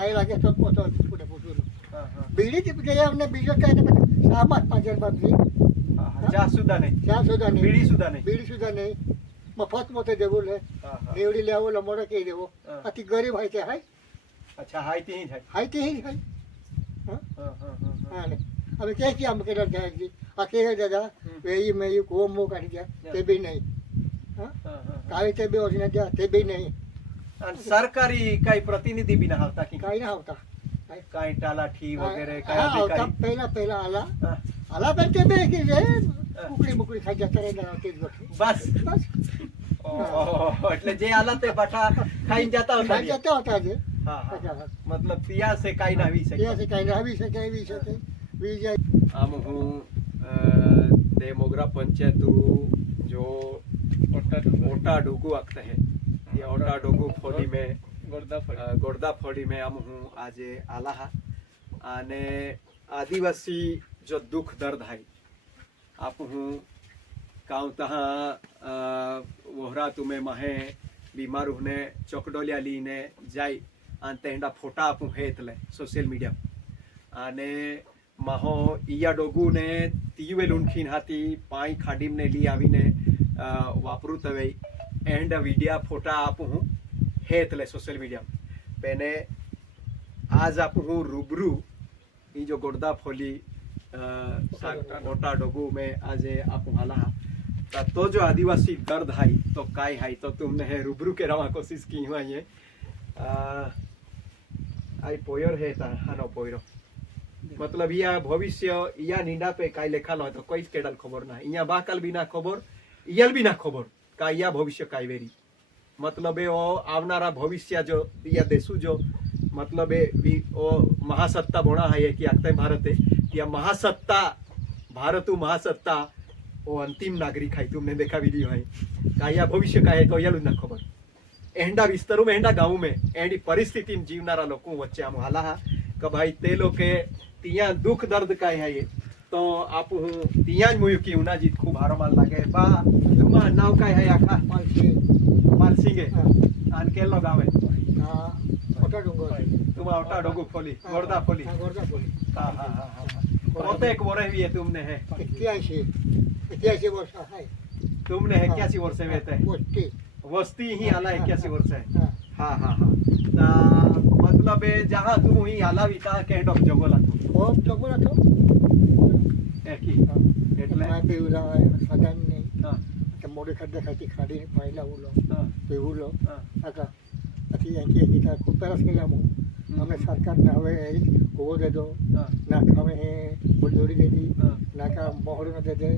કાંઈ લાગે તો પોતો પૂરે પૂછું બીડી જઈએ અમને બીજો કાંઈ ને સામાજ 5000 બાપજી ચા સુધા નહીં બીડી સુધા નહીં મફત મોતે દેવું લે રેવડી લેવો લમોડો કહી દેવો અતિ ગરીબ હોય છે હાય અચ્છા હાઈતી ही है હાઈતી ही है હા ને હવે કે આમ કે જાય જી આ કે દાદા વેઈ મે કો મો કાઢી ગયા તે બી નહીં કાઈ તે બી ઓરિજિનલ ગયા તે બી નહીં અને સરકારી કઈ પ્રતિનિધિ બી ના આવતા કે કાઈ ના આવતા કઈ ટાલાઠી વગેરે કઈ આવતા પહેલા આલા બેઠે બે કે જે મુકડી ખાઈ જતા રહે તે બસ એટલે જે આલા તે બટા ખાઈ જતા હતા જે मतलब पिया से काई ना આવી શકે पिया से काई ना આવી શકે બીજા આમ હું તે મોગરા પંચાયતુ जो ओटा डोगू आखते हैं ये ओटा डोगू फोड़ी में गोरदा फोड़ी में हम हूँ आज आला आने आदिवासी जो दुख दर्द है आप हूँ गाँव तहाँ वोहरा तुम्हें महे बीमार होने चौकडोलिया लीने जाय અને તેંડા ફોટા આપું હેતલે સોશિયલ મીડિયા અને મહો ઈયા ડોગુને તીવે લૂંખીન હાથી પાઈ ખાડીમને લી આવીને વાપરું તવે એન્ડ વિડિયા ફોટા આપું હું હેતલે સોશિયલ મીડિયા પેને આજ આપું હું રૂબરૂ ઈ જો ગોરદા ફોલી મોટા ડોગુ મેં આજે આપું હાલા तो जो आदिवासी दर्द है तो काय है तो तुमने है रूबरू के रवा कोशिश की हुआ ये आई पोयर है हानो पोयरो मतलब या भविष्य या नींदा पे काय लेखालो है तो कोई केडल खबर ना या बाकल भी ना खबर इयल भी ना खबर का या भविष्य काय वेरी मतलब ए ओ आवनारा भविष्य जो या देशु जो मतलब ए ओ महासत्ता बोना है कि आखते भारते या महासत्ता भारतु महासत्ता वो अंतिम नागरिक है तुमने देखा वीडियो है का या भविष्य का है तो यलु ना खबर एंडा विस्तरों में एंडा गाँव में एंडी परिस्थिति में जीवनारा लोगों वच्चे आम हाला कि भाई ते लोग के तिया दुख दर्द का है ये तो आप हूँ तिया मुयु की उना जीत खूब हारो माल लागे बा तुमा नाव का है आखा मालसिंगे आन के लोग आवे ઓટા ડુંગર तुम ओटा डोगु खोली गोरदा खोली हाँ हाँ हाँ हाँ होते एक बोरे भी है तुमने है 81 वर्ष है तुमने है 81 वर्ष में थे वस्ती ही आला 81 वर्ष है हाँ हाँ हाँ मतलब जहाँ तुम ही आला बीता के डॉक जगोला ओ जगोला तो एकी એટલે मैं पेवला साधन नहीं तो मोड़े खड्डे खाती खाड़ी पाइला उलो पेवलो आका अथी यांकी गीता खूब तरस के लामो हमें सरकार ने हवे गोवो दे दो ना हमें बुलडोरी दे दी ना का मोहर न दे दे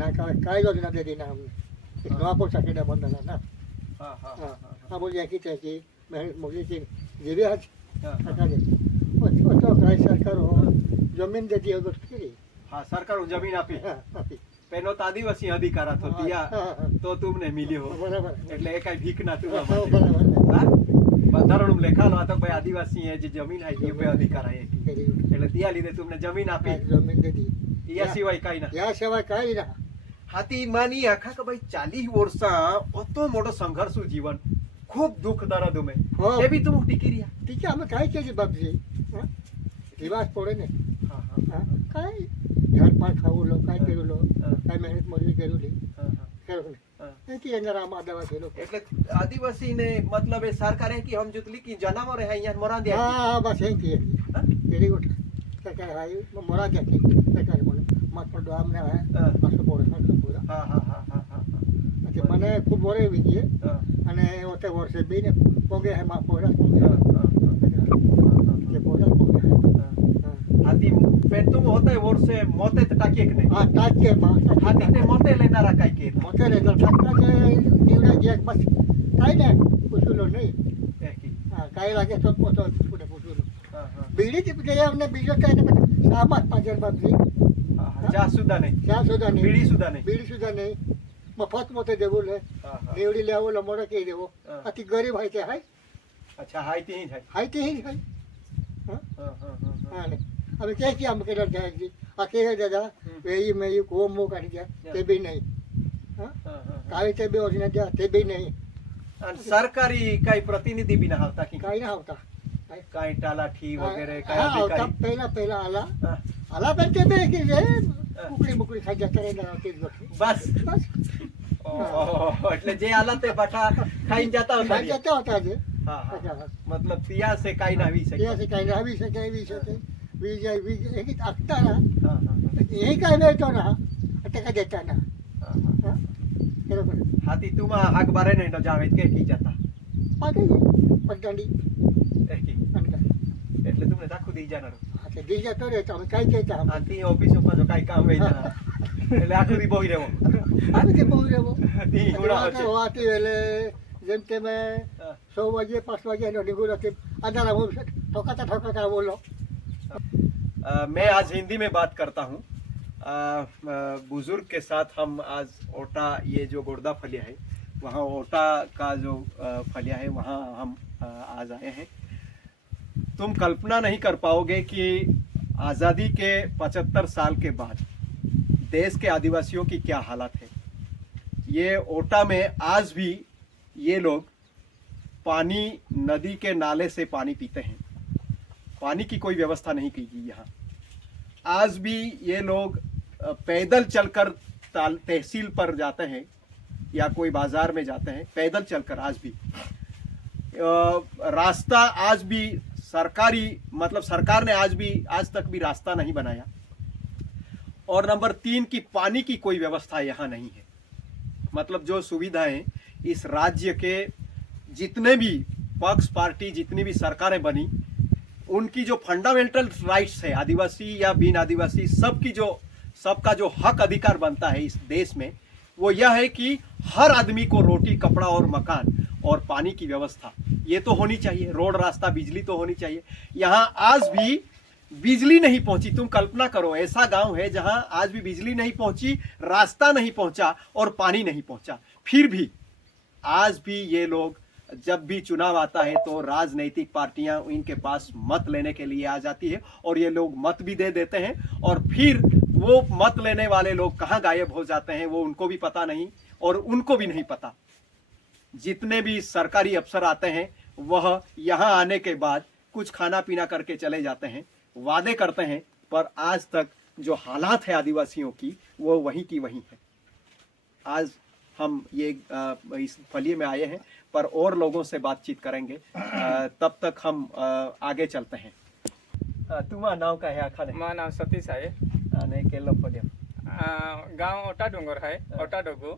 ना का काय योजना दे दी ना हमने नवा को सकेडा बंद ना हाँ हाँ हाँ बोल जाकी चाहिए मैं मुझे कि जीवे आज सरकार वो तो काय सरकार हो जमीन दे दी तो फ्री हाँ सरकार जमीन आपी पेनो तो आदिवासी अधिकार तो दिया तो तुमने मिली हो એટલે એ કઈ ભીખ ના તું બંધારણ લેખાનો તો ભાઈ આદિવાસી એ જે જમીન है એ पे अधिकार है એટલે દિયા લીધે तुमने जमीन આપી जमीन दे दी या सिवाय કાઈ ના या सिवाय काई ना हाथी मानी आखा કે ભાઈ 40 વર્ષા ઓતો મોટો સંઘર્ષ जीवन खूब दुख दर्द में ये भी तुम टिकी रिया ठीक है हमें काय के बापजी रिवाज पड़े ने हां हां काय घर पर खाऊ लो काय करू लो काय मेहनत मजूरी करू ली करू कि अंदर आम आदिवासी लोग એટલે આદિવાસી ને મતલબ એ સરકાર है कि हम जुतली की जानवर है यहाँ मरा दिया हां बस है कि वेरी गुड सरकार है मरा दिया कि सरकार बोले मत पर डोम ने है असो पूरा हां हां हां हां हां अच्छा મને ખૂબ બોરે વીજે અને ઓતે વર્ષે બેને પોગે હે માં પોરા પોગે કે પોરા પોગે हाथी पे तुम होते वर्षे मोते टाकिए के नहीं हां टाके हाथी ते मोते लेना रखा के मोते ले तो ठक्का के निवड़ा जे बस काई ने पूछलो नहीं एकी हां काई लागे तो पोतो पूरे पूछलो हां हां बीड़ी जઈએ અમને બીજો કાઈ ને સામાજ 5000 બાપજી ચા સુધા નહીં બીડી સુધા નહીં મફત મોતે દેવું લે રેવડી લેવો લમોડો કહી દેવો અતિ ગરીબ હોય છે હાય अच्छा हाईती ही है હાય હા ને હવે કે આમ કે જાય જી આ કે દાદા વેઈ મે કો મો કાઢી ગયા તે બી નહીં હા કાઈ તે બી ઓરિજિનલ ગયા તે બી નહીં અને સરકારી કઈ પ્રતિનિધિ બી ના આવતા કે કાઈ ના આવતા काही टालाठी वगैरे काय हा होता अधिकारी पहिला आला हा. आला पण ते बे की रे कुकडी मुकडी खायच्या करायला तेच बघ बस बस એટલે જે આલા તે પાછા ખાઈને જતા હતા ખાઈ જતા હતા જે હા હા મતલબ પિયા से કાઈ ના આવી શકે ત્યાં કઈ આવી શકે એવી શકે વીજ એક આગતા ના હા હા એ કઈ વેચતો ના ટકા દેતા ના હા હા બરોબર હાથી તુમાં હાક બારે નહીં તો જાવે કે કી જતા પાકી પગડાંડી એકી અંકા એટલે તમને રાખું દી જાનાર હા તે દી જતો રે તો અમે કઈ કહેતા આથી ઓફિસ માં જો કાઈ કામ હોય જા એટલે આખું દી બોઈ રહેવો આવી કે બહુ રેવો દી ઉડા છે વાતી એટલે જેમ કે મેં 100 વાગે 5 વાગે નો નિગુર હતી અંધારા હું ઠોકાતા બોલો मैं आज हिंदी में बात करता हूँ बुजुर्ग के साथ हम आज ओटा ये जो गोर्दा फलिया है वहाँ ओटा का जो फलिया है वहाँ हम आज आए हैं तुम कल्पना नहीं कर पाओगे कि आज़ादी के 75 साल के बाद देश के आदिवासियों की क्या हालत है। ये ओटा में आज भी ये लोग पानी नदी के नाले से पानी पीते हैं, पानी की कोई व्यवस्था नहीं की गई यहाँ। आज भी ये लोग पैदल चलकर तहसील पर जाते हैं या कोई बाजार में जाते हैं पैदल चलकर। आज भी रास्ता आज भी सरकारी मतलब सरकार ने आज तक भी रास्ता नहीं बनाया। और नंबर 3 की पानी की कोई व्यवस्था यहाँ नहीं है। मतलब जो सुविधाएं इस राज्य के जितने भी पक्ष पार्टी जितनी भी सरकारें बनी उनकी जो फंडामेंटल राइट्स है आदिवासी या बिन आदिवासी सबका जो हक अधिकार बनता है इस देश में वो यह है कि हर आदमी को रोटी कपड़ा और मकान और पानी की व्यवस्था ये तो होनी चाहिए। रोड रास्ता बिजली तो होनी चाहिए। यहाँ आज भी बिजली नहीं पहुंची। तुम कल्पना करो ऐसा गांव है जहां आज भी बिजली नहीं पहुंची, रास्ता नहीं पहुंचा और पानी नहीं पहुंचा। फिर भी आज भी ये लोग जब भी चुनाव आता है तो राजनीतिक पार्टियां इनके पास मत लेने के लिए आ जाती है और ये लोग मत भी दे देते हैं और फिर वो मत लेने वाले लोग कहाँ गायब हो जाते हैं वो उनको भी पता नहीं और उनको भी नहीं पता। जितने भी सरकारी अफसर आते हैं वह यहाँ आने के बाद कुछ खाना पीना करके चले जाते हैं, वादे करते हैं, पर आज तक जो हालात है आदिवासियों की वो वहीं की वहीं है। आज हम ये इस फलिये में आए हैं पर और लोगों से बातचीत करेंगे। तब तक हम आगे चलते हैं। तुम्हारा नाम का है आखा मां नाम सतीश आहे ने केलो फलिया गांव ओटा डोंगर है ओटा डोगु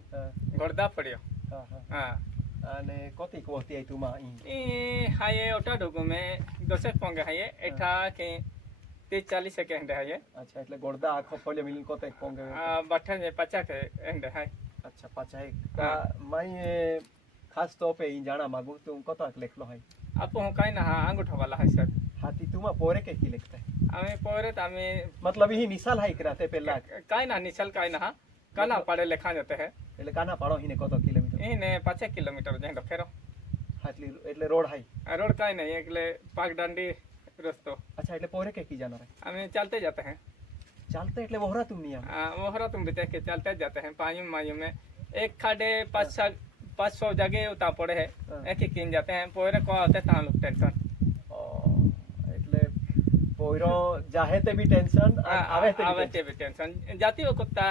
गोरदा फड़ियो हां અને કોતી કોતી આઈ तुमा ई हाये ओटा डोगु में दोसे पोंगे हाये एठा के 30-40 सेकंड है। अच्छा એટલે ગોરદા આખો ફોલે મિલી કોતે પોંગે बठन में 50 के एंड है। अच्छा 50 का मैं खास तौर पे इन जाना मांगू तुम कत लिखलो है आप हो काई ना अंगूठा वाला है सर हाथी तुमा पोरे के की लिखते है हमें पोरे तमे मतलब ही निशाल है कराते पहला काई ना निशल काई ना काना पाड़े लेखा जाते है એટલે કાના પાડો હીને કતો કિલોમીટર ઈને 5 કિલોમીટર જેંડો ફેરો હાટલી એટલે રોડ હાઈ रोड काई नहीं એટલે पागडांडी रस्तो। अच्छा એટલે पोरे के की जाना है हमें चलते जाते हैं चलते એટલે वहरा तुम नहीं वहरा तुम भी देख के चलते जाते हैं पायु मायु में एक खाडे 500 जगह उता पड़े है एक ही किन जाते हैं पोरे को आते ता लोग टेंशन એટલે पोरो जाहे ते भी टेंशन आवे ते भी टेंशन जाती हो कुत्ता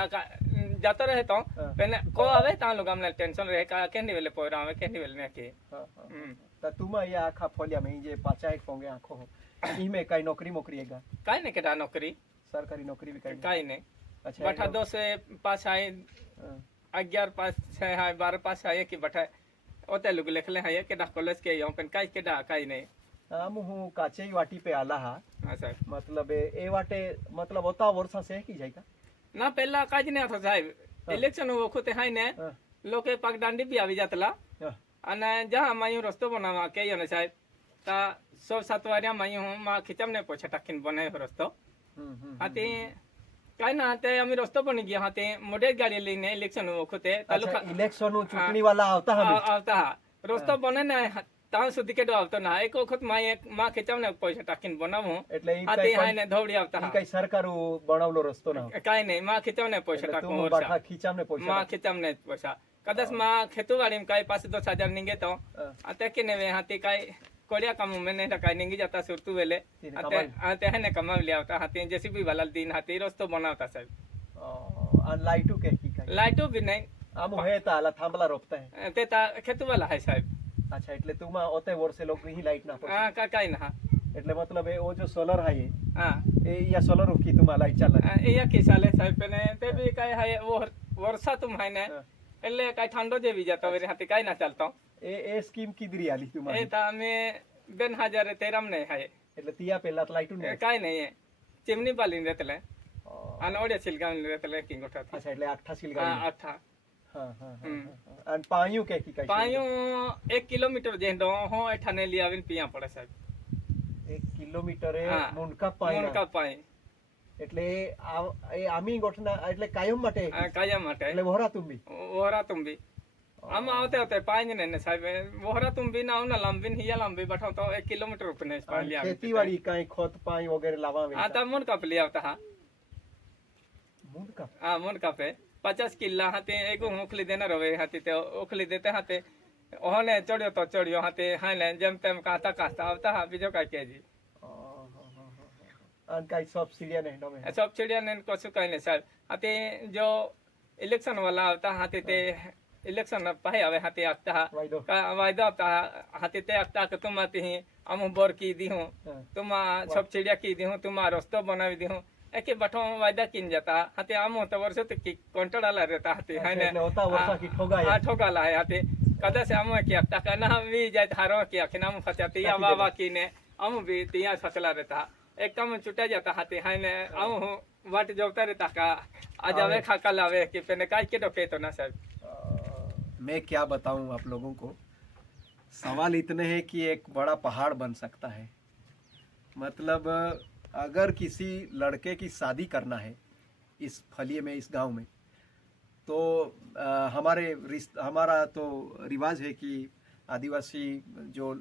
जाता रहे तो पहले को आवे ता लोग हमने टेंशन रहे का केनी वेले पोरा आवे केनी वेले ने के त तुमा या आखा फोलिया में जे 50 पोंगे आखो ई में काई नौकरी मोकरी हैगा काई ने केटा नौकरी सरकारी नौकरी भी काई ने अच्छा बठा 2 से 5 आए 11 पास 6 है 12 पास आए कि बठा ओते लोग लिख ले है केटा कॉलेज के यो पेन काई केटा काई ने हम हूँ काचेई वाटी पे आला हा हां सर मतलब ए वाटे मतलब होता वर्षा से की जाएगा ना पहला काज ने था साहब इलेक्शन वो खुते हाई ने लोके पगडांडी भी आवी जातला अने जहां मायू रस्तो बनावा के यो ने साहब ता 100-7 वारिया मायू मा खिचम ने पोछा टकिन बने रस्तो आते काई ना ते अमी रस्तो बनी गया हाते मोडे गाड़ी लेने इलेक्शन वो खुते तालुका इलेक्शन चुटनी वाला आवता रस्तो बने ने ता सुधी के आवतो ना एक वखत मा खिचम ने पोछा टकिन बनावो એટલે आते हाई ने धौड़ी आवता કઈ સરકારો બનાવલો રસ્તો ના काई नहीं मा खिचम ने पोछा टकिन બાઠા ખીચામ ને પોછા मा खिचम ने पोछा कदस मा खेतुवाड़ी में काई पास 2000 निगे तो आते के ने वे हाथी काई कोड़िया काम में नहीं ढकाई नहीं जाता सुरतु वेले आते हैं ने कमा लिया होता हाथी जैसे भी वाला दिन हाथी रोज तो बनाता सब और लाइटू के की का लाइटो भी नहीं आम है ताला थांबला रोपता है ते ता खेत वाला है साहब अच्छा એટલે તુમાં ઓતે વર્ષે લોક ही लाइट ना हां का काई ना એટલે मतलब એ ओ जो सोलर है ये हां ए या सोलर की तुमा लाइट चालला ए या के साले साहब ने ते भी काई है वो वर्षा तुम है ने એટલે કાઈ ઠંડો જેવી જતો વેરે હાથી કાઈ ના ચાલતો એ સ્કીમ કીધરી આલી तुमा એ તા મે 2013 में है એટલે तिया પેલા લાइटू ને કાઈ नहीं है चिमनी पाली रहतले अन ओडे सिलगाम रहतले किंग उठा अच्छा એટલે 8 सिलगा हां अठा हां हां अन पायू के की का पायू 1 किलोमीटर जेंडो हो एठाने लियाविन पिया पड़े साहब 1 किलोमीटर ए हाँ, मुनका पाई मुनका पाई એટલે એ આમી ગોઠના એટલે કાયમ માટે काया माटे એટલે વહોરા તુંબી वोहरा तुम भी हम आते होते पाँच ने साहब वोहरा तुम भी ना हो ना लंबी हिया लंबी बैठो तो 1 किलोमीटर उपने पा लिया ખેતીવાડી કાઈ ખોત પાઈ વગેરે લાવાવે हां ता मुन कप लिया होता हां મુનકા हां मुन कपे 50 किल्ला हाथे एगो मुखली देना रवे हाथी ते ओखली देते हाथे ओहने चढ़ियो तो चढ़ियो हाथे हां ले जम तम काता काता आवता हा बीजो का के जी अन काई सब सीरिया ने नमे सब चिड़िया ने कसु कहने सर हाथे जो इलेक्शन वाला आवता हाथे ते इलेक्शन पहे आवे हाथे आता वायदो का वायदा आता हाथे ते आता के तुम आती ही हम बोर की दी हूं तुम सब चिड़िया की दी हूं तुम रास्ता बनावी दी हूं एके बठो वायदा किन जाता हाथे आम तो वर्ष तो की कंट्रोल रहता हाथे है ने होता वर्षा की ठोगा आ ठोगा ला है हाथे कदा से हम की आता का ना भी जाय थारो की अखना हम फचाती या बाबा की ने हम भी तिया फसला रहता एक कम छुटा जाता हाथे है ने हम वाट जोता रहता का आ जावे खाका लावे कि पेने काय के डोके तो ना सर मैं क्या बताऊं आप लोगों को सवाल इतने हैं कि एक बड़ा पहाड़ बन सकता है मतलब अगर किसी लड़के की शादी करना है इस फलिए में इस गांव में तो हमारा तो रिवाज है कि आदिवासी जो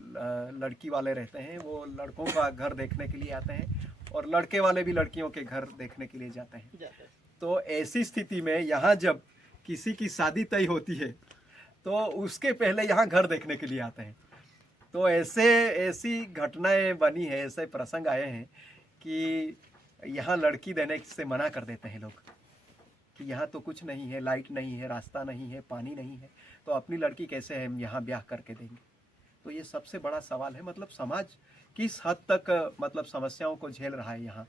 लड़की वाले रहते हैं वो लड़कों का घर देखने के लिए आते हैं और लड़के वाले भी लड़कियों के घर देखने के लिए जाते हैं तो ऐसी स्थिति में यहाँ जब किसी की शादी तय होती है तो उसके पहले यहाँ घर देखने के लिए आते हैं तो ऐसी घटनाएं बनी है ऐसे प्रसंग आए हैं कि यहाँ लड़की देने से मना कर देते हैं लोग कि यहाँ तो कुछ नहीं है लाइट नहीं है रास्ता नहीं है पानी नहीं है तो अपनी लड़की कैसे हम यहाँ ब्याह करके देंगे तो ये सबसे बड़ा सवाल है मतलब समाज किस हद तक मतलब समस्याओं को झेल रहा है यहाँ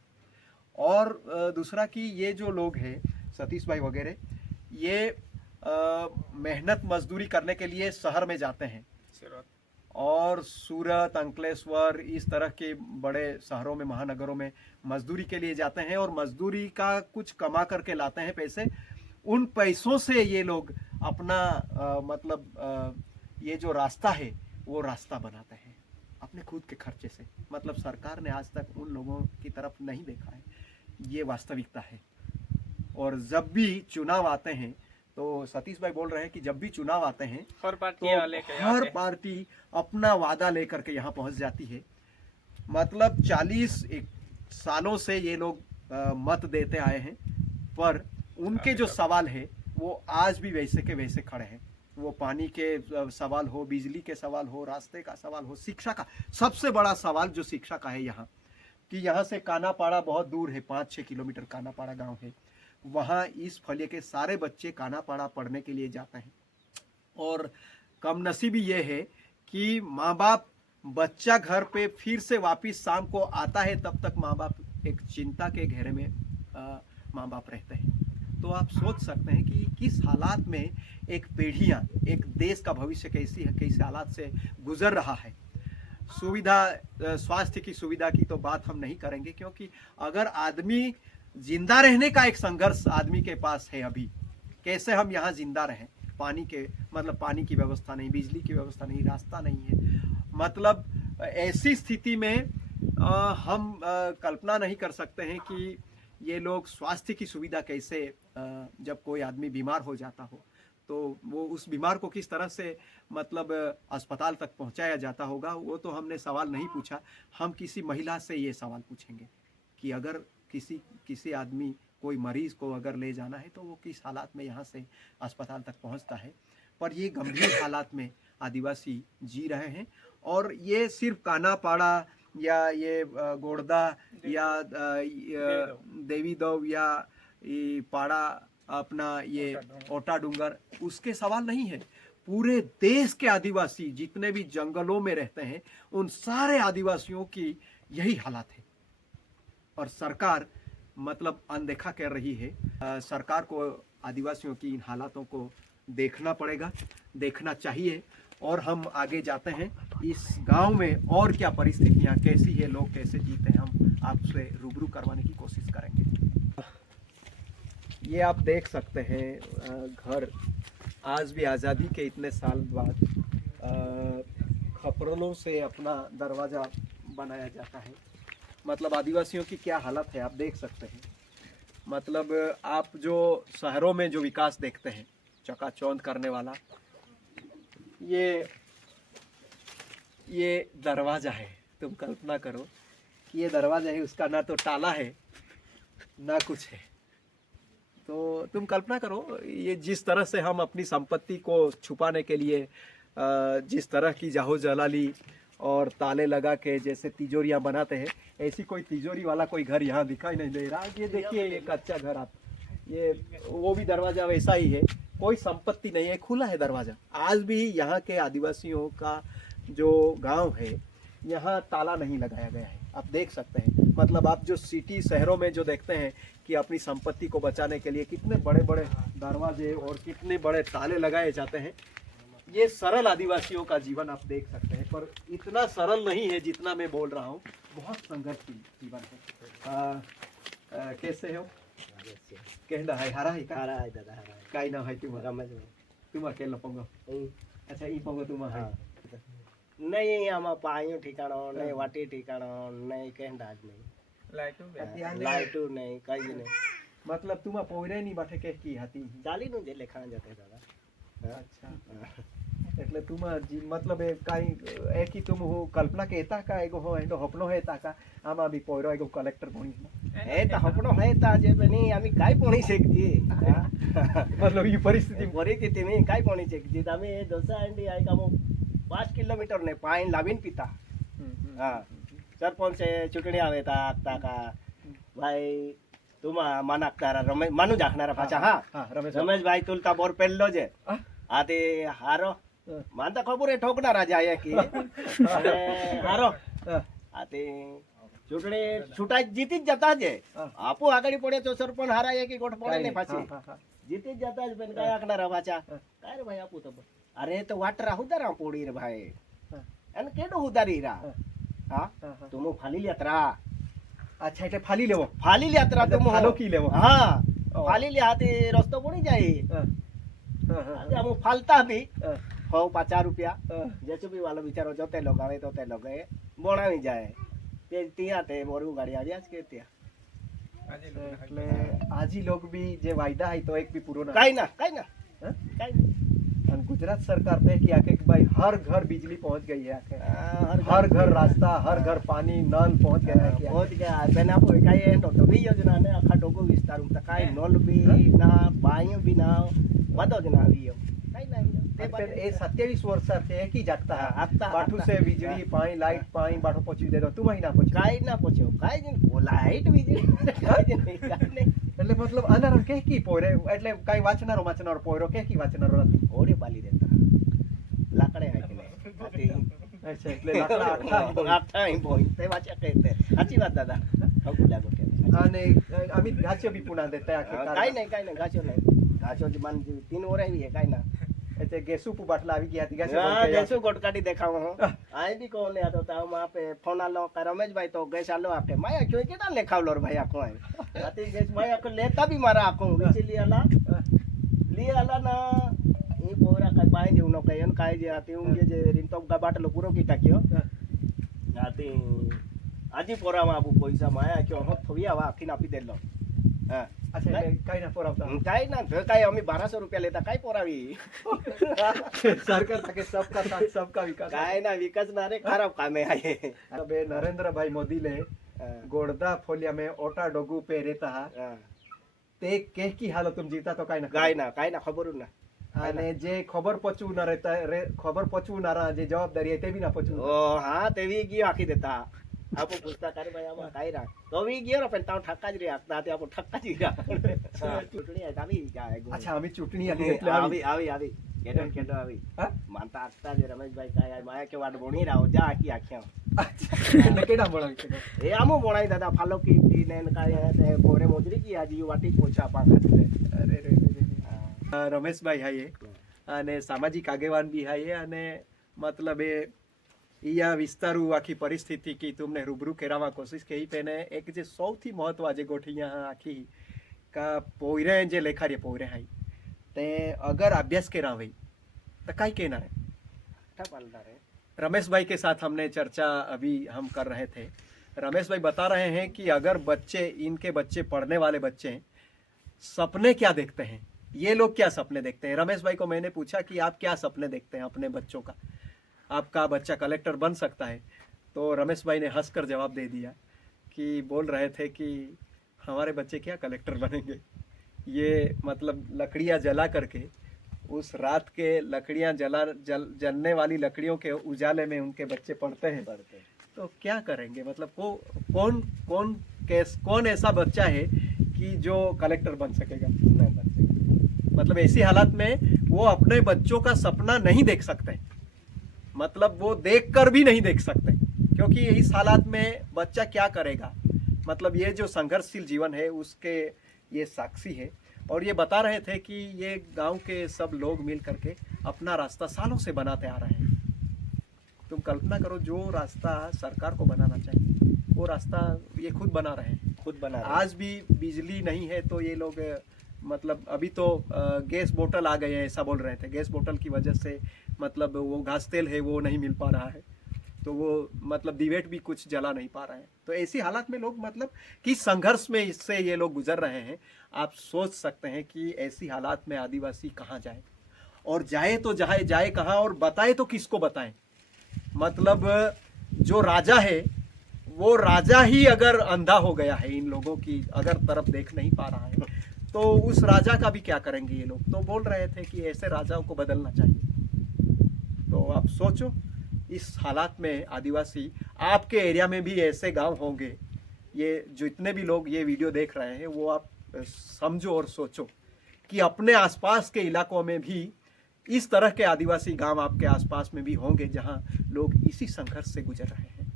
और दूसरा कि ये जो लोग हैं सतीश भाई वगैरह ये मेहनत मजदूरी करने के लिए शहर में जाते हैं और सूरत अंकलेश्वर इस तरह के बड़े शहरों में महानगरों में मजदूरी के लिए जाते हैं और मजदूरी का कुछ कमा करके लाते हैं पैसे उन पैसों से ये लोग अपना ये जो रास्ता है वो रास्ता बनाते हैं अपने खुद के खर्चे से मतलब सरकार ने आज तक उन लोगों की तरफ नहीं देखा है ये वास्तविकता है और जब भी चुनाव आते हैं तो सतीश भाई बोल रहे हैं कि जब भी चुनाव आते हैं हर पार्टी तो हर पार्टी अपना वादा लेकर के यहाँ पहुँच जाती है मतलब 40 सालों से ये लोग मत देते आए हैं पर उनके जो सवाल है वो आज भी वैसे के वैसे खड़े हैं वो पानी के सवाल हो बिजली के सवाल हो रास्ते का सवाल हो शिक्षा का सबसे बड़ा सवाल जो शिक्षा का है यहाँ कि यहाँ से कानापाड़ा बहुत दूर है 5-6 किलोमीटर कानापाड़ा गांव है वहाँ इस फलिए के सारे बच्चे कानापाड़ा पढ़ने के लिए जाते हैं और कमनसीबी ये है कि माँ बाप बच्चा घर पे फिर से वापस शाम को आता है तब तक माँ बाप एक चिंता के घेरे में माँ बाप रहते हैं तो आप सोच सकते हैं कि किस हालात में एक पीढ़ियाँ एक देश का भविष्य कैसे हालात से गुजर रहा है सुविधा स्वास्थ्य की सुविधा की तो बात हम नहीं करेंगे क्योंकि अगर आदमी जिंदा रहने का एक संघर्ष आदमी के पास है अभी कैसे हम यहाँ जिंदा रहें पानी के मतलब पानी की व्यवस्था नहीं बिजली की व्यवस्था नहीं रास्ता नहीं है मतलब ऐसी स्थिति में हम कल्पना नहीं कर सकते हैं कि ये लोग स्वास्थ्य की सुविधा कैसे जब कोई आदमी बीमार हो जाता हो तो वो उस बीमार को किस तरह से मतलब अस्पताल तक पहुंचाया जाता होगा वो तो हमने सवाल नहीं पूछा हम किसी महिला से ये सवाल पूछेंगे कि अगर किसी आदमी कोई मरीज को अगर ले जाना है तो वो किस हालात में यहाँ से अस्पताल तक पहुँचता है पर ये गंभीर हालात में आदिवासी जी रहे हैं और ये सिर्फ कानापाड़ा या ये गोड़दा या देवीदव या ये पाड़ा अपना ये ओटा डूंगर उसके सवाल नहीं है। पूरे देश के आदिवासी जितने भी जंगलों में रहते हैं उन सारे आदिवासियों की यही हालत है और सरकार मतलब अनदेखा कर रही है। सरकार को आदिवासियों की इन हालातों को देखना पड़ेगा, देखना चाहिए। और हम आगे जाते हैं इस गांव में और क्या परिस्थितियां कैसी है, लोग कैसे जीते हैं, हम आपसे रूबरू करवाने की कोशिश करेंगे। ये आप देख सकते हैं घर आज भी आज़ादी के इतने साल बाद खपरों से अपना दरवाज़ा बनाया जाता है। मतलब आदिवासियों की क्या हालत है आप देख सकते हैं। मतलब आप जो शहरों में जो विकास देखते हैं चकाचौंध करने वाला, ये दरवाज़ा है। तुम कल्पना करो कि ये दरवाज़ा है, उसका ना तो ताला है ना कुछ है। तो तुम कल्पना करो ये जिस तरह से हम अपनी संपत्ति को छुपाने के लिए जिस तरह की जाहो जलाली और ताले लगा के जैसे तिजोरियां बनाते हैं, ऐसी कोई तिजोरी वाला कोई घर यहाँ दिखाई नहीं दे रहा। ये देखिए ये कच्चा घर, आप ये वो भी दरवाज़ा वैसा ही है, कोई संपत्ति नहीं है, खुला है दरवाज़ा। आज भी यहाँ के आदिवासियों का जो गांव है यहाँ ताला नहीं लगाया गया है, आप देख सकते हैं। मतलब आप जो सिटी शहरों में जो देखते हैं कि अपनी संपत्ति को बचाने के लिए कितने बड़े बड़े दरवाजे और कितने बड़े ताले लगाए जाते हैं, ये सरल आदिवासियों का जीवन आप देख सकते हैं। पर इतना सरल नहीं है जितना मैं बोल रहा हूँ, बहुत संघर्षशील जीवन है। कैसे हो? कहना है हारा है का? हारा है दादा, हारा है। काई ना है तुम? रमेश तुम अकेला पोंगो? अच्छा ई पोंगो तुम है? नहीं आमा पायो ठिकाणो नहीं, वाटी ठिकाणो नहीं, कहना नहीं, लाइटू नहीं, कई नहीं। मतलब तुम पोरे नहीं बैठे के की हाथी चाली नु जे लेखा जाते दादा। अच्छा એટલે तुम मतलब काई एक ही तुम हो कल्पना के एता का एगो हो एंडो हपनो है ता का आमा भी पोरो एगो कलेक्टर बनी ए त हपनो है ता जे बनी आम्ही काय पोणी शकती। मतलब ये परिस्थिती परिस्थिती मी काय पोणी शकती आम्ही दोसा अंडी आहे का मग 5 किलोमीटर ने पाणी लावीन पिता। हां सरपंच चुटणी આવે તા તા का भाई तुम मानाकतारा रमेश मानू जाखनारा पाछा। हां रमेश भाई तुलता बोर पेल्लो जे आते हारो मानता खबर है ठोकनारा जाय की हारो आते चुटणी छुटा जीतीच जाता जे आपू आगड़ी पड़े तो सरपंच हाराय की गोठ पड़े ने पाछी जीतीच जाता ज पण काय आखनारा पाछा काय रे भाई आपू तो अरे तो वाटरा हुदारा पोड़ी रे भाई एन केडो हुदारी रा। हां तुम फाली यात्रा। अच्छा એટલે फाली लेवो यात्रा तुम फालो की लेवो। हां फाली ले हाथे रस्तो पड़ी जाए। अरे हम फालता भी हो 50 रुपया जेचो भी वाला बिचारो जोते लोग आवे तो ते लोग बोणावी जाए ते तिया ते मोरू गाड़ी आ जास के त्या એટલે आजी लोग भी जे वायदा है तो एक भी पूरो ना काई ना और गुजरात सरकार पे कि आके भाई हर घर बिजली पहुंच गई है आके हर घर रास्ता हर घर पानी नल पहुंच गया है क्या? पहुंच गया बेना को काई एंडो तो भी योजना ने आखा डोगो विस्तार में काई नल भी ना पानी भी ना बदो जना आवियो काई ना ए 27 वर्ष से एक ही जागता है आता बाठू से बिजली पानी लाइट पानी बाठो पहुंची दे दो तुम ही ना पहुंची काई ना पहुंचो काई जन लाइट बिजली काई नहीं એટલે मतलब અનારમ કે કી પોરે એટલે કાઈ વાચનારો પોયરો કે કી વાચનારો નથી ઓડી બાલી દેતા લાકડે હાકીને આતી અચ્છા એટલે લાકડા આઠા બોઈ તે વાચા કહેતે સાચી વાત દાદા ઠોકુ લાગો કે અને અમિત ગાચ્યો બી પુના દેતા આખે કાઈ નહીં ગાચો જ માન 3 ઓર આવી હે કાઈ ના એટલે ગેસુ પુ બાટલા આવી ગયા હતી हां जैसो गोटकाटी देखाव हो आई भी कोने आतो ता हम आपे फोन आलो का रमेश भाई तो गैस आलो आके माया क्यों केटा लेखावलो रे भाई आको है आती गैस माया को लेता भी मारा आको इसलिए आला ना ई पोरा का पाए जे उनो कयन काय जे आती उंगे जे रिंतो का बाटलो पूरो की टाक्यो आती आजी पोरा मा आपू पैसा माया क्यों हो थोबिया वा आखी नापी देलो। हां अच्छा काई ना पोरावता काई ना काय अमी 1200 रुपया लेता काय पोरावी सरकार तके सबका साथ सबका विकास काय ना विकास ना रे खराब कामे आहे। अब नरेंद्र भाई मोदी ले गोड़दा फोलिया में ओटा डोगू पे रहता है ते के की हालत तुम जीता तो काय ना काय ना खबर ना અને જે ખબર પહોંચવનારા જે જવાબદારી તે બી ના પહોંચવું હા તેવી ગયો આખી દેતા આપો પૂછતા કરે ભાઈ આમાં કાઈ રાખ તો વી ગયો ને પણ તાવ ઠક્કા જ રે આખતા તે આપો ઠક્કા જ રહ્યા ચૂંટણી આવી જાય અચ્છા અમે ચૂંટણી હતી એટલે આવી કેડો આવી માનતા આખતા જે રમેશભાઈ કાય માયા કે વાડ બોણી રાવ જા આખી આખ્યા એટલે કેડા બોલાવી એ આમો બોણાઈ દાદા ફાલો કી ને કાય તે બોરે મોજરી की आज यू वाटी पोछा पा खाते અરે રે રમેશભાઈ હાઈએ અને સામાજિક આગેવાન બી હાઈએ અને મતલબ એ આ વિસ્તારું આખી પરિસ્થિતિ की तुमने रूबरू करावा कोशिश कही पेने एक जे સૌથી મહત્વ જે ગોઠિયા આખી का पोयरे जे लेखारे पोयरे हाई ते अगर अभ्यास करा हुई तो काई कहना है रमेश भाई के साथ हमने चर्चा अभी हम कर रहे थे। रमेश भाई बता रहे हैं कि अगर बच्चे इनके बच्चे पढ़ने वाले बच्चे सपने क्या देखते हैं, ये लोग क्या सपने देखते हैं। रमेश भाई को मैंने पूछा कि आप क्या सपने देखते हैं अपने बच्चों का, आपका बच्चा कलेक्टर बन सकता है। तो रमेश भाई ने हंसकर जवाब दे दिया कि बोल रहे थे कि हमारे बच्चे क्या कलेक्टर बनेंगे, ये मतलब लकड़ियाँ जला करके उस रात के लकड़ियाँ जलने वाली लकड़ियों के उजाले में उनके बच्चे पढ़ते हैं तो क्या करेंगे। मतलब कौन ऐसा बच्चा है कि जो कलेक्टर बन सकेगा, नहीं बन सकेगा। मतलब ऐसी हालत में वो अपने बच्चों का सपना नहीं देख सकते, मतलब वो देख कर भी नहीं देख सकते, क्योंकि इस हालात में बच्चा क्या करेगा। मतलब ये जो संघर्षशील जीवन है उसके ये साक्षी है। और ये बता रहे थे कि ये गांव के सब लोग मिल करके अपना रास्ता सालों से बनाते आ रहे हैं। तुम कल्पना करो, जो रास्ता सरकार को बनाना चाहिए वो रास्ता ये खुद बना रहे हैं, आज भी बिजली नहीं है तो ये लोग मतलब अभी तो गैस बोतल आ गए हैं ऐसा बोल रहे थे। गैस बोतल की वजह से मतलब वो घास तेल है वो नहीं मिल पा रहा है, तो वो मतलब डिबेट भी कुछ जला नहीं पा रहे हैं। तो ऐसी हालत में लोग मतलब किस संघर्ष में इससे ये लोग गुजर रहे हैं, आप सोच सकते हैं कि ऐसी हालात में आदिवासी कहाँ जाए, और जाए तो जाए कहाँ, और बताए तो किसको बताएं। मतलब जो राजा है वो राजा ही अगर अंधा हो गया है, इन लोगों की अगर तरफ देख नहीं पा रहा है तो उस राजा का भी क्या करेंगे ये लोग। तो बोल रहे थे कि ऐसे राजाओं को बदलना चाहिए। तो आप सोचो, इस हालात में आदिवासी, आपके एरिया में भी ऐसे गांव होंगे, ये जितने भी लोग ये वीडियो देख रहे हैं वो आप समझो और सोचो कि अपने आसपास के इलाकों में भी इस तरह के आदिवासी गांव आपके आसपास में भी होंगे जहां लोग इसी संघर्ष से गुजर रहे हैं,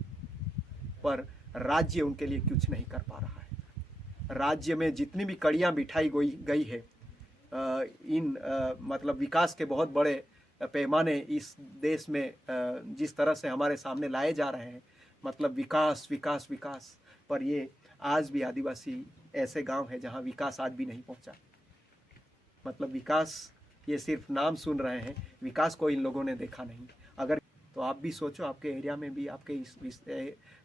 पर राज्य उनके लिए कुछ नहीं कर पा रहा है। राज्य में जितनी भी कड़ियां बिठाई गई है, मतलब विकास के बहुत बड़े पैमाने इस देश में जिस तरह से हमारे सामने लाए जा रहे हैं, मतलब विकास विकास विकास, पर ये आज भी आदिवासी ऐसे गांव है जहां विकास आज भी नहीं पहुंचा। मतलब विकास ये सिर्फ नाम सुन रहे हैं, विकास को इन लोगों ने देखा नहीं। अगर तो आप भी सोचो, आपके एरिया में भी, आपके इस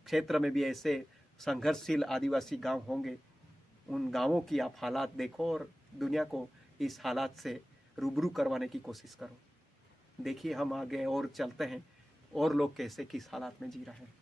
क्षेत्र में भी ऐसे संघर्षशील आदिवासी गांव होंगे, उन गांवों की आप हालात देखो और दुनिया को इस हालात से रूबरू करवाने की कोशिश करो। देखिए हम आगे और चलते हैं और लोग कैसे किस हालात में जी रहे हैं।